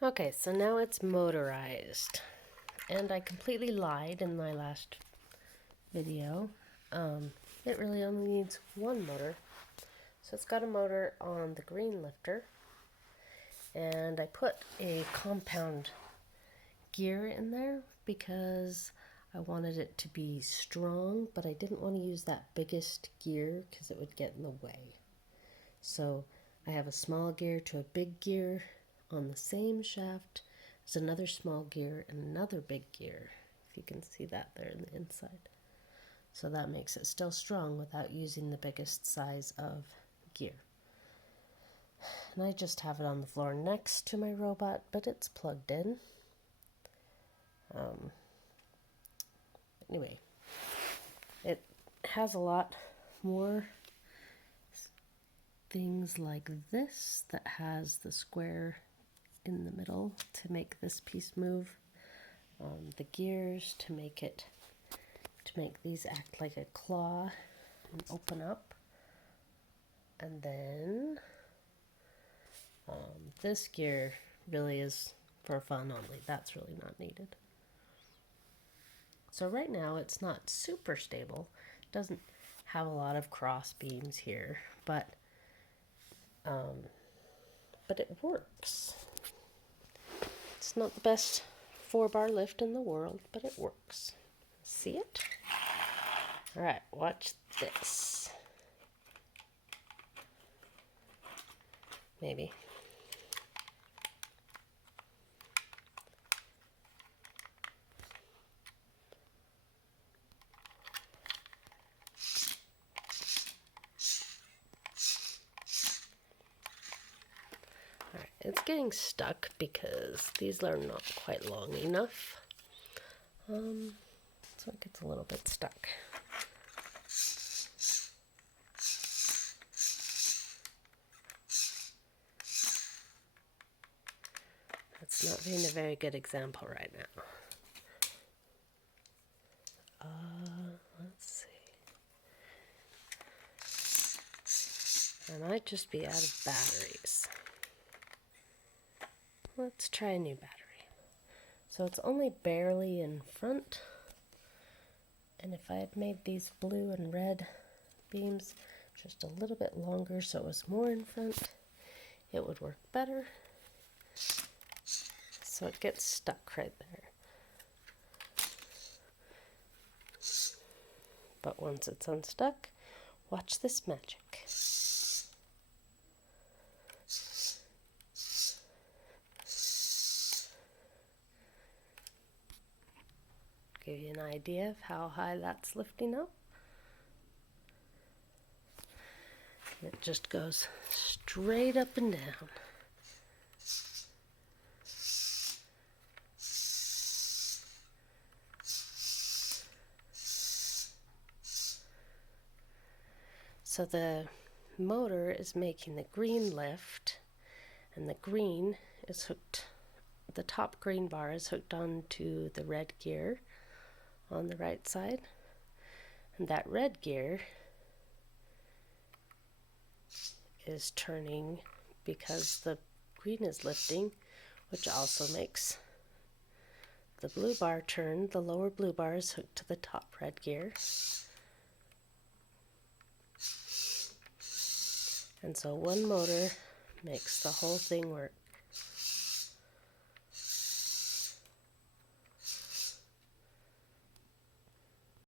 Okay, so now it's motorized. And I completely lied in my last video. It really only needs one motor. So it's got a motor on the green lifter. And I put a compound gear in there because I wanted it to be strong, but I didn't want to use that biggest gear because it would get in the way. So I have a small gear to a big gear on the same shaft as another small gear and another big gear, if you can see that there in the inside. So that makes it still strong without using the biggest size of gear. And I just have it on the floor next to my robot, but it's plugged in. Anyway, it has a lot more things like this that has the square in the middle to make this piece move. The gears to make these act like a claw and open up. And then this gear really is for fun only. That's really not needed. So right now it's not super stable. It doesn't have a lot of cross beams here, but it works. It's not the best 4-bar lift in the world, but it works. See it? All right, watch this. Maybe. All right, it's getting stuck because these are not quite long enough. So it gets a little bit stuck. That's not being a very good example right now. Let's see. I might just be out of batteries. Let's try a new battery. So it's only barely in front. And if I had made these blue and red beams just a little bit longer so it was more in front, it would work better. So it gets stuck right there. But once it's unstuck, watch this magic. Give you an idea of how high that's lifting up. And it just goes straight up and down. So the motor is making the green lift, and the green is hooked, the top green bar is hooked onto the red gear on the right side, and that red gear is turning because the green is lifting, which also makes the blue bar turn. The lower blue bar is hooked to the top red gear. And so one motor makes the whole thing work